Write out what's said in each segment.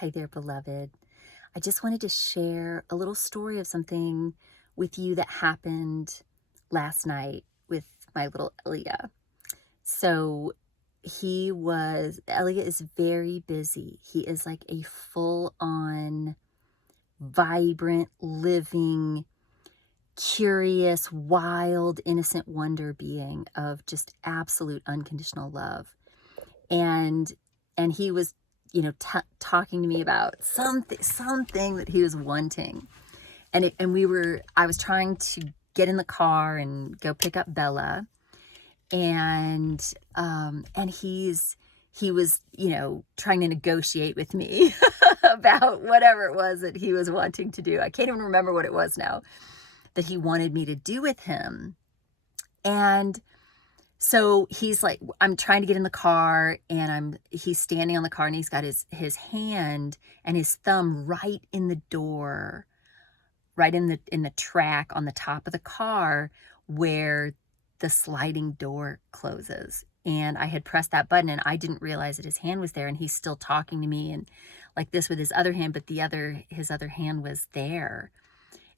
Hi there, beloved. I just wanted to share a little story of something with you that happened last night with my little Elia. So Elia is very busy. He is like a full on, vibrant, living, curious, wild, innocent wonder being of just absolute unconditional love. And he was talking to me about something that he was wanting, I was trying to get in the car and go pick up Bella, and he was trying to negotiate with me about whatever it was that he was wanting to do. I can't even remember what it was now that he wanted me to do with him. And so he's like, I'm trying to get in the car, and he's standing on the car, and he's got his hand and his thumb right in the door, right in the track on the top of the car where the sliding door closes. And I had pressed that button, and I didn't realize that his hand was there, and he's still talking to me and like this with his other hand, but his other hand was there.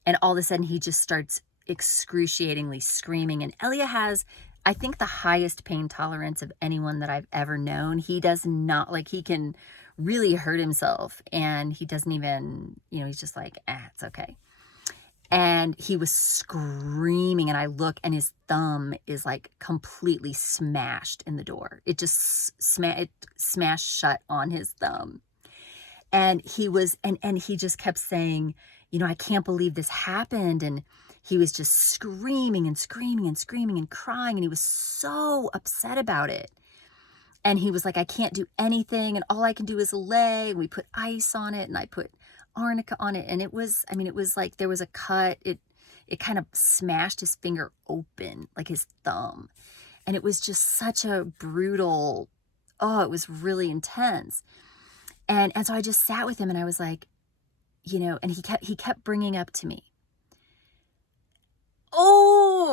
And all of a sudden he just starts excruciatingly screaming. And Elia has, I think, the highest pain tolerance of anyone that I've ever known. He does not, like, he can really hurt himself, and he doesn't even, he's just like, it's okay. And he was screaming, and I look, and his thumb is like completely smashed in the door. It just smashed shut on his thumb. And he just kept saying, I can't believe this happened. And he was just screaming and screaming and screaming and crying. And he was so upset about it. And he was like, I can't do anything. And all I can do is lay. And we put ice on it, and I put arnica on it. And it was like there was a cut. It kind of smashed his finger open, like his thumb. And it was just such a brutal, it was really intense. And so I just sat with him, and I was like, and he kept bringing up to me,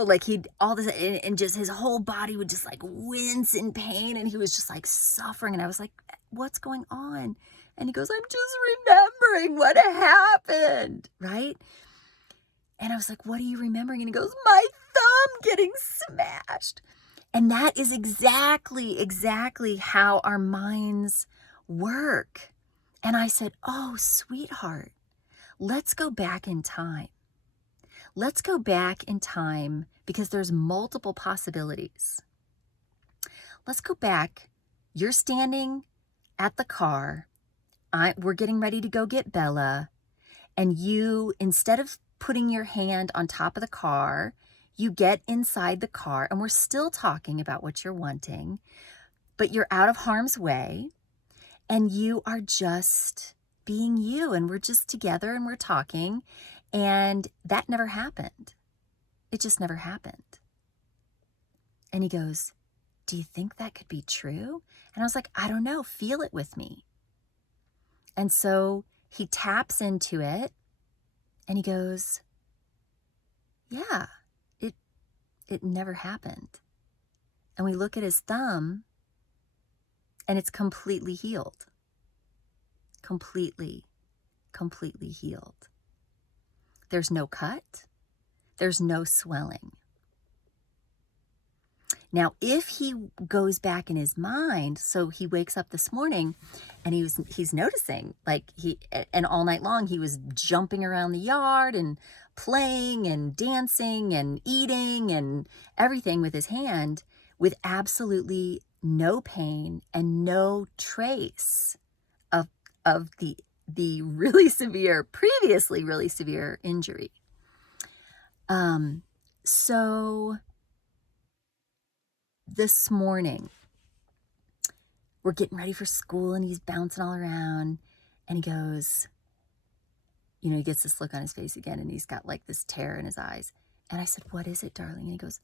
like he'd all this, and just his whole body would just like wince in pain, and he was just like suffering. And I was like, what's going on? And he goes, I'm just remembering what happened, right? And I was like, what are you remembering? And he goes, my thumb getting smashed. And that is exactly how our minds work. And I said, oh, sweetheart, let's go back in time. Let's go back in time because there's multiple possibilities. Let's go back. You're standing at the car. We're getting ready to go get Bella. And you, instead of putting your hand on top of the car, you get inside the car, and we're still talking about what you're wanting, but you're out of harm's way, and you are just being you, and we're just together, and we're talking, and that never happened. It just never happened. And he goes, do you think that could be true? And I was like, I don't know, feel it with me. And so he taps into it, and he goes, yeah, it never happened. And we look at his thumb, and it's completely healed. Completely healed. There's no cut. There's no swelling. Now, if he goes back in his mind, so he wakes up this morning, and he's noticing, like, and all night long he was jumping around the yard and playing and dancing and eating and everything with his hand, with absolutely no pain and no trace of the previously really severe injury. So this morning, we're getting ready for school, and he's bouncing all around, and he goes, he gets this look on his face again, and he's got like this terror in his eyes. And I said, what is it, darling? And he goes,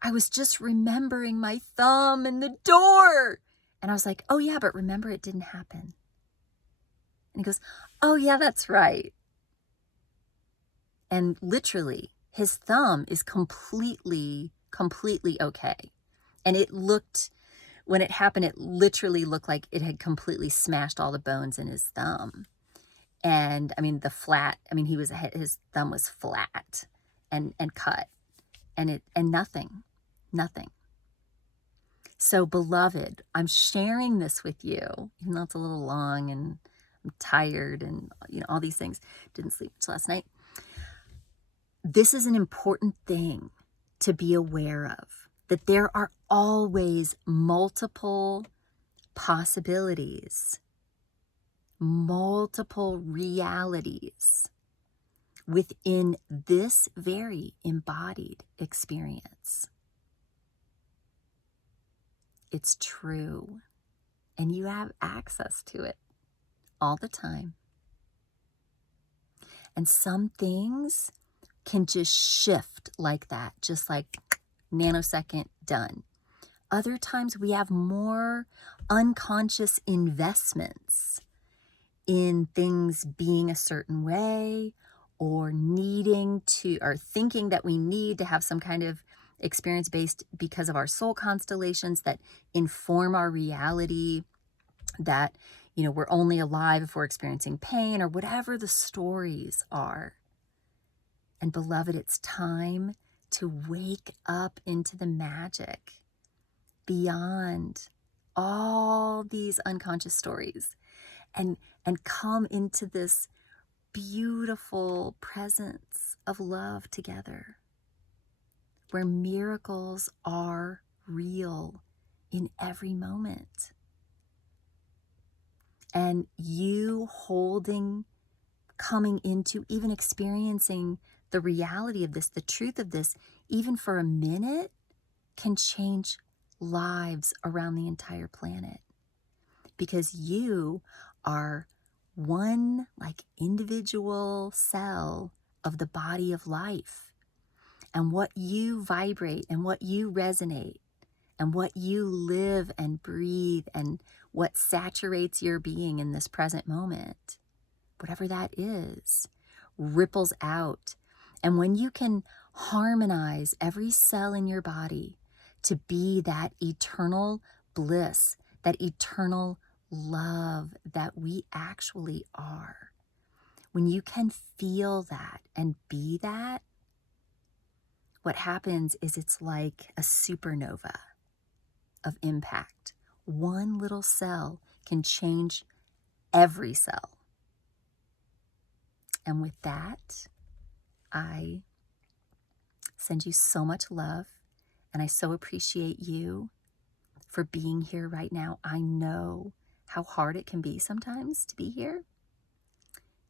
I was just remembering my thumb in the door. And I was like, oh yeah, but remember, it didn't happen. And he goes, oh yeah, that's right. And literally, his thumb is completely okay. And it looked when it happened, it literally looked like it had completely smashed all the bones in his thumb. And I mean, his thumb was flat and cut, and nothing. So beloved, I'm sharing this with you, even though it's a little long and I'm tired and, all these things. Didn't sleep much last night. This is an important thing to be aware of, that there are always multiple possibilities, multiple realities within this very embodied experience. It's true, and you have access to it all the time. And some things can just shift like that, just like nanosecond, done. Other times we have more unconscious investments in things being a certain way, or thinking that we need to have some kind of experience based because of our soul constellations that inform our reality, that, we're only alive if we're experiencing pain, or whatever the stories are. And beloved, it's time to wake up into the magic beyond all these unconscious stories, and come into this beautiful presence of love together, where miracles are real in every moment. And you coming into, even experiencing the reality of this, the truth of this, even for a minute, can change lives around the entire planet. Because you are one individual cell of the body of life. And what you vibrate and what you resonate and what you live and breathe and what saturates your being in this present moment, whatever that is, ripples out. And when you can harmonize every cell in your body to be that eternal bliss, that eternal love that we actually are, when you can feel that and be that, what happens is it's like a supernova of impact. One little cell can change every cell. And with that, I send you so much love, and I so appreciate you for being here right now. I know how hard it can be sometimes to be here.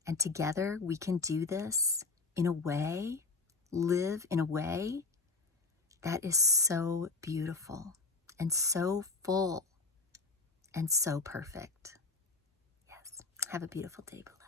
And together we can do this in a way, live in a way that is so beautiful and so full and so perfect. Yes. Have a beautiful day, beloved.